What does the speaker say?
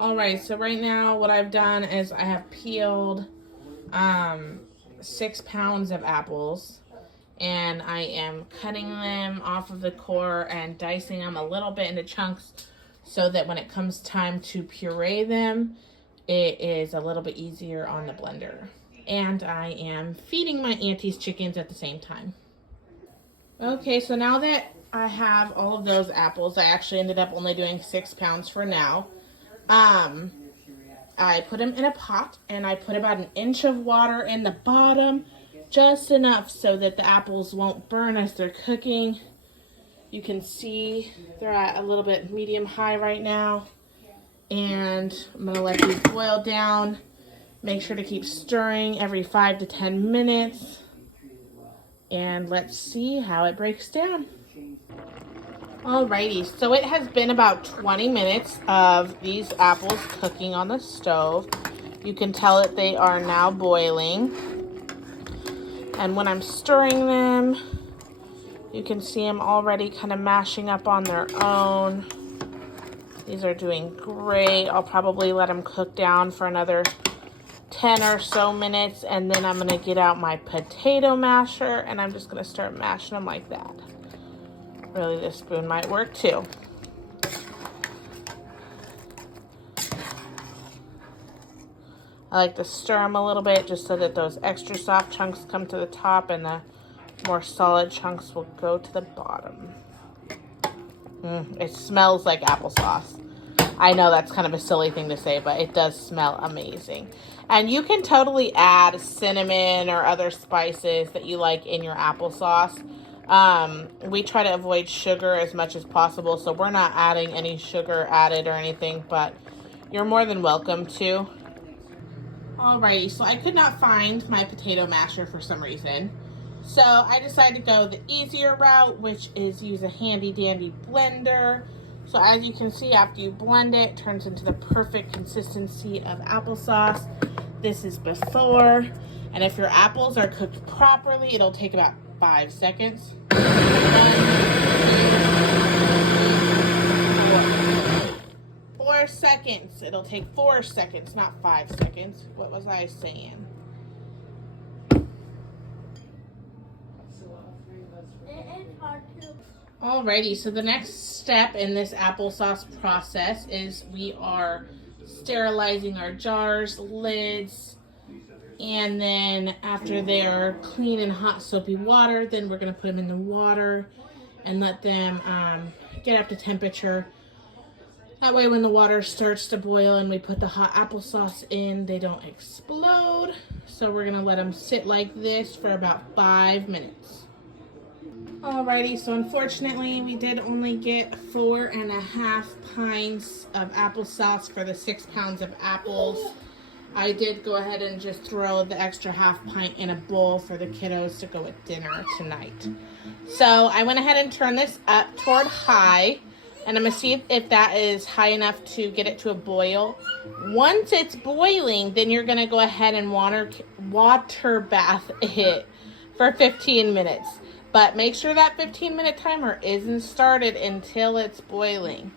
Alright, so right now what I've done is I have peeled 6 pounds of apples, and I am cutting them off of the core and dicing them a little bit into chunks so that when it comes time to puree them, it is a little bit easier on the blender. And I am feeding my auntie's chickens at the same time. Okay, so now that I have all of those apples, I actually ended up only doing 6 pounds for now. I put them in a pot, and I put about 1 inch of water in the bottom, just enough so that the apples won't burn as they're cooking. You can see they're at a little bit medium-high right now, and I'm gonna let these boil down. Make sure to keep stirring every 5 to 10 minutes, and let's see how it breaks down. Alrighty, so it has been about 20 minutes of these apples cooking on the stove. You can tell that they are now boiling. And when I'm stirring them, you can see them already kind of mashing up on their own. These are doing great. I'll probably let them cook down for another 10 or so minutes, and then I'm gonna get out my potato masher, and I'm just gonna start mashing them like that. Really, this spoon might work too. I like to stir them a little bit just so that those extra soft chunks come to the top and the more solid chunks will go to the bottom. It smells like applesauce. I know that's kind of a silly thing to say, but it does smell amazing. And you can totally add cinnamon or other spices that you like in your applesauce. We try to avoid sugar as much as possible, so we're not adding any sugar added or anything, but you're more than welcome to. Alrighty, so I could not find my potato masher for some reason. So I decided to go the easier route, which is use a handy dandy blender. So as you can see, after you blend it, it turns into the perfect consistency of applesauce. This is before, and if your apples are cooked properly, it'll take about 5 seconds. 4 seconds. It'll take 4 seconds, not 5 seconds. What was I saying? Alrighty, so the next step in this applesauce process is we are sterilizing our jars, lids, and then after they're clean and hot soapy water, then we're going to put them in the water and let them get up to temperature. That way when the water starts to boil and we put the hot applesauce in, they don't explode. So we're going to let them sit like this for about 5 minutes. Alrighty, so unfortunately we did only get 4.5 pints of applesauce for the 6 pounds of apples. I did go ahead and just throw the extra half pint in a bowl for the kiddos to go with dinner tonight. So I went ahead and turned this up toward high, and I'm going to see if that is high enough to get it to a boil. Once it's boiling, then you're going to go ahead and water bath it for 15 minutes. But make sure that 15-minute timer isn't started until it's boiling.